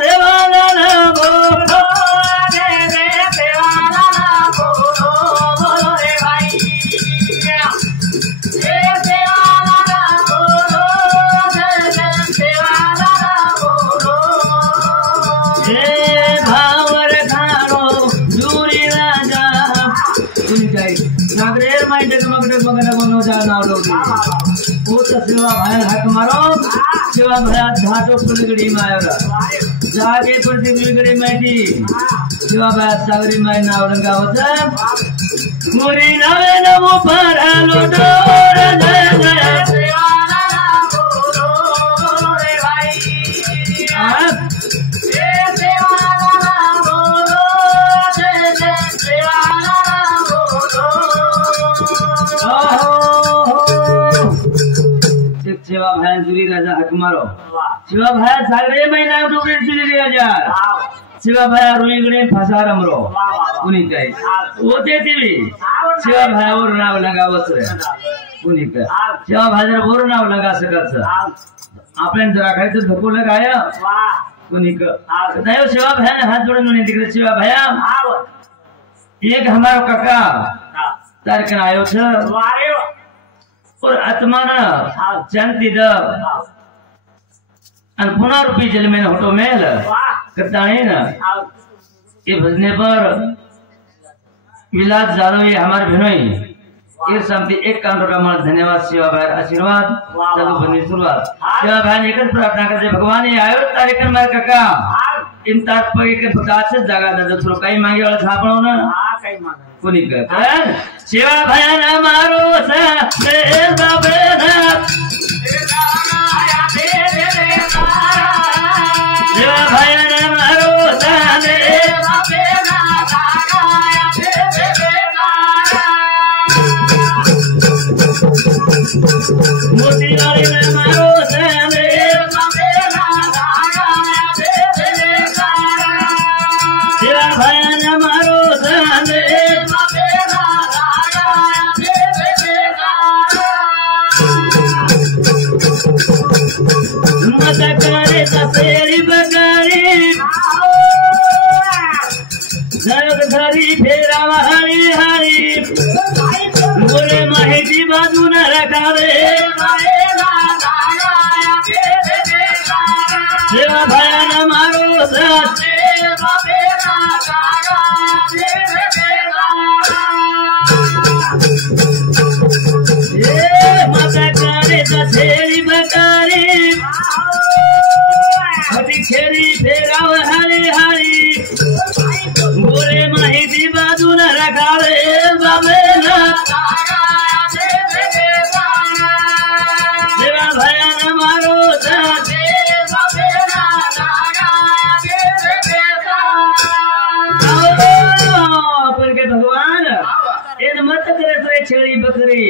सेवाला बोलो सेवा भाई हक मारो सेवा भया घाटो पुलगड़ी मायोरा जागे पड़ती पुलगड़ी मायती सेवा भया सागरी माय नावरंगा होता मुरी नवे नमो पर लोटो रे जय जय सेवा ना बोलो रे भाई ए सेवा ना बोलो जय जय सेवा ना बोलो सेवा भाई जुरी राजा हक मारो सेवा भाई सागरे महीना डूबे जुरी राजा सेवा भाई रोईगड़े फसा रमरो उन्हीं का होते टीवी सेवा भाई और नाव लगा वसरे उन्हीं का सेवा भाई जरा और नाव लगा सकत आपने जरा कहे तो धक्को लगाया उन्हीं का बताओ सेवा भाई ने हाथ जोड़े नहीं दिख रहे सेवा भैया एक हमारा काका तारकन आयो छ और आत्माना जानती द अनपुना रूपी जल में होटो मेल करता है ना ये भजने पर विलास जानो ये हमारे बहनोई ये समझी एक काम का हमारा धन्यवाद सेवा भाई आशीर्वाद चलो बनी शुरुआत सेवा भाई ने एक प्रार्थना करते भगवान ये आयो तारीखन मार काका इन तार पर एक प्रकाश से जगह दे थोड़ा कहीं मांगे वाला छापड़ो ना कहीं मांगे कोनी कहता सेवा भाई ना मारो सा दे बाबे ना सेवा भाई ना मारो सा दे बाबे ना मोती वाली ना मारो सा दे बाबे ना सेवा भाई ना मारो सा दे करे तेरी बकारी घरी फेरा हरी हरी बोले माहिती बाजू न रखावे सेवा भया न मारो माता करे तेरी बकारी खेरी फेरा हरी हरी बोले माहिती बाजू न रखावे बाबे ना सेवा भया न मारो के भगवान इन मत करे तो छेड़ी बकरी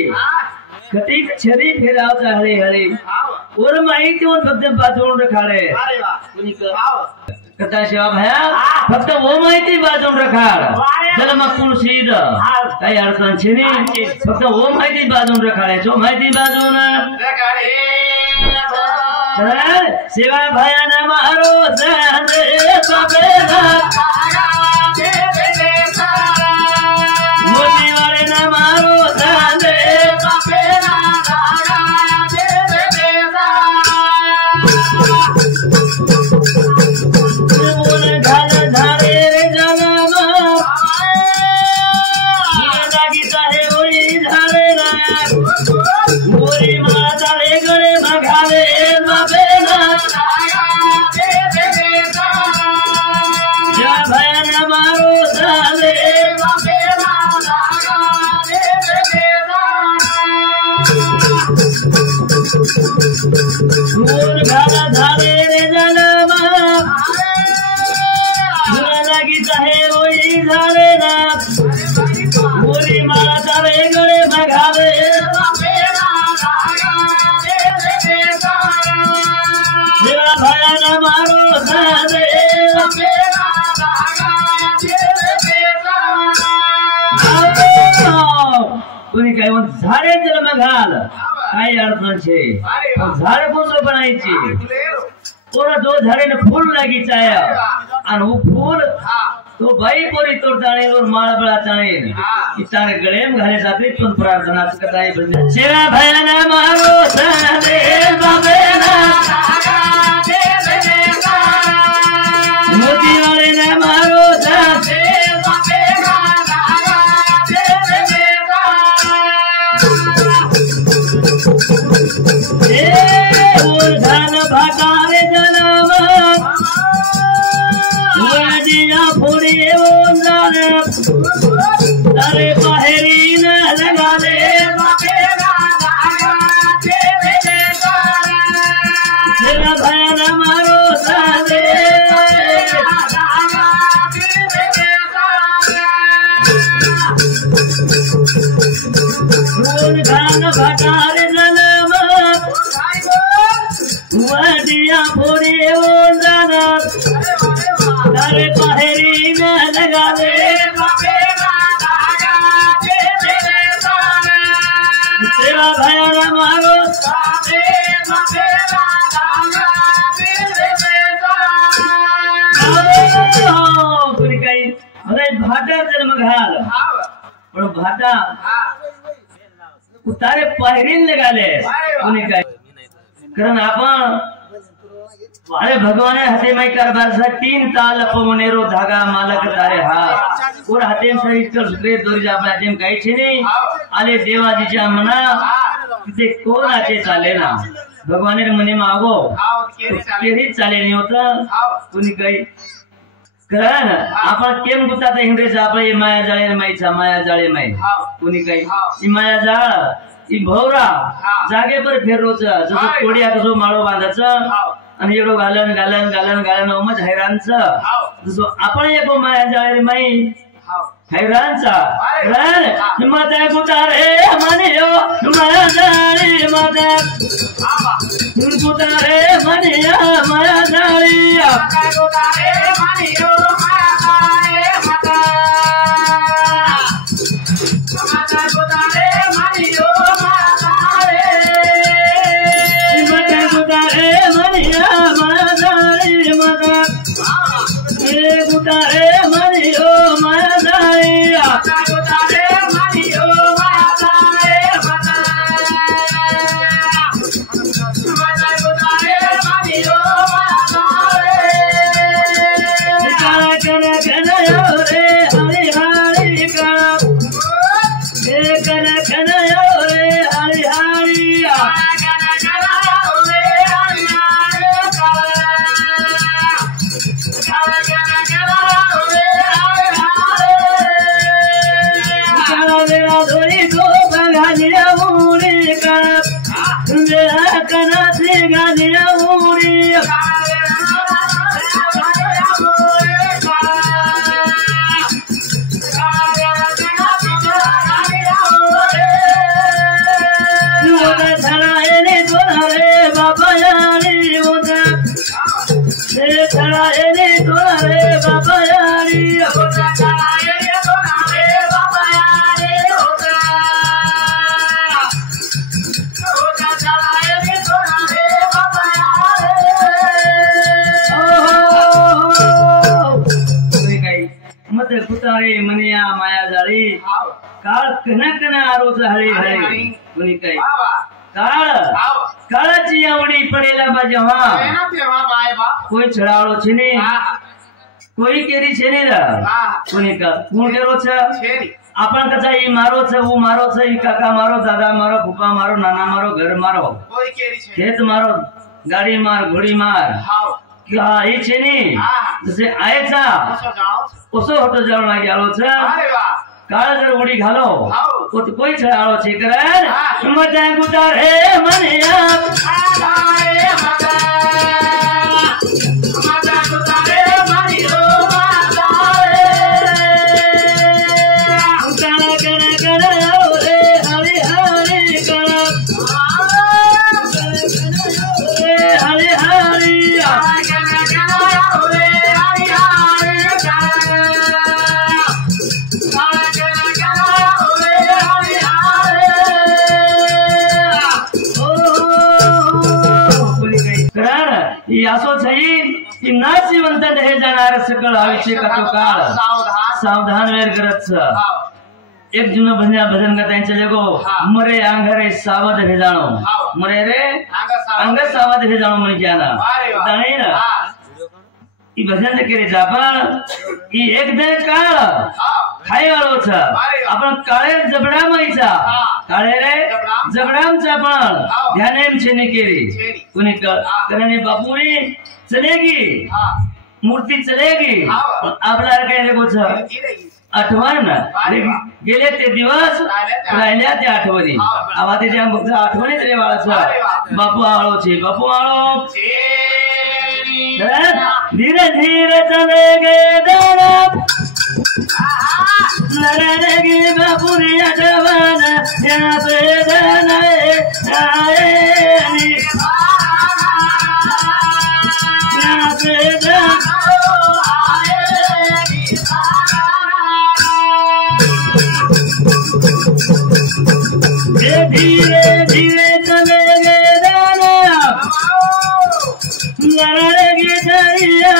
कटी छेड़ी फेरावता हरी हरी और माहिती उन भक्त बाजून रखाड़े कथा सेवा भया फक्त वो माहिती बाजून रखाड़ जन्म कुलसीद काही अडचण छे नाही फक्त वो माहिती बाजून रखाड़े जो माहिती बाजून सेवा भया न मारो संदे सपेना मोती वाले न मारो संदे सपेना झाडे जन्म घाल काही अडचण छे झाड कोणतं बनायची और दो झाड़े ने फूल लगी चाया और वो फूल तो भाई पूरी तोड़ जाने और माला बड़ा जाने तारे गले में घरे जाते तुम प्रार्थना करता है शेरा भैया मारो सारे बाबे ना मोती वाले ने मारो सारे धान भाटारे जनम फोड़े तारे बाहरी न लगा दे भैया मारो सारे धान भाटारे जनम वडिया फोड़े तारे बाहरी न लगा दे तेरा भैया मारो भाटा जन्म घाल पण भाटा तारे पहिरीन लगाले कारण आपण अरे भगवान हाथे में कारभार सा 3 ताल अपमनेरो धागा मालक तारे हात और हाथे में सही कर सुरे दोरी आपल्या जेम काही छे नाही आले देवाजीच्या मना तिथे कोण आचे चाले ना भगवान मने मागो केही चाले नाही होत कोणी काही कारण आपण केम गुतात हिंद्रेचा आपले माया जाळे माईचा माया जाळे माई कोणी काही ई माया जाळ ई भौरा जागे पर फेरोच जसं कोडिया कसो माळो बांधायचं आणि एवढं घालन मज हैराणचं जसं आपण एक माया जाळे माई हैराणचा माता गुतारे म्हणे माया जाळी माता गुतारे म्हणे माया जाळी गुतारे म्हणे कुतारे मनिया माया जाळी काळ कनकन आरोज हळे हळे कोणी काही काळ काळाची आवडी पडेला बा जेव्हा कोई छडाळो छे ने कोई केरी छे ने कोणी का कोण केरो छ आपण कसा ई मारो छ वो मारो छ ई काका मारो दादा मारो फुफा मारो नाना मारो घर मारो कोई केरी छे खेत मारो गाडी मार घोडी मार क्या ई छे ने जसे आयचा ओसो होतो जाण लागी आलो छ अरे वाह काळ जर उडी घालो तो कोई छळाळो छे करन मजा गुतारे मनिया आरे मजा गुतारे मनियो असो छई की नाशिवंत हे जाणार सकळ आयुष्य कतो काळ सावधान वेर करत एक जुन भजन का त्यांच्या जगो मरे आंगरे सावध हे जाणो मरे रे अंग सावध हे जाणो म्हणे क्या ना जाणे ना ई भजन केले आपण ई एक दे काळ खाई वाळो छ आपण काळे जबडा माईचा काळे रे जबडामचा पण ध्यानेम छेने केली कुणी करणे बापूरी चलेगी मूर्ती चलेगी आपला काय रे गोछ आठवण गेले ते दिवस राहिल्या त्या आठवणी आवा ते फक्त आठवणीत रे बाळाचा बापू आळो छे बापू आळो धीरे धीरे चलेगे दाना लड़ेगी बापूरी आठवण यहाँ पे जाना आए यहाँ पे जाना धीरे धीरे चलेगे दाना लड़ेगी दरिया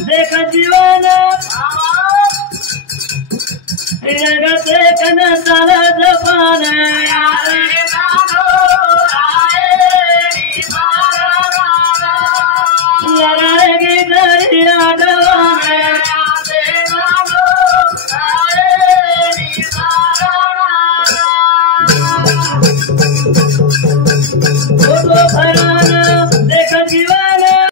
देखा जीवन जगते कन साल जपान लड़ेगी दरिया डवान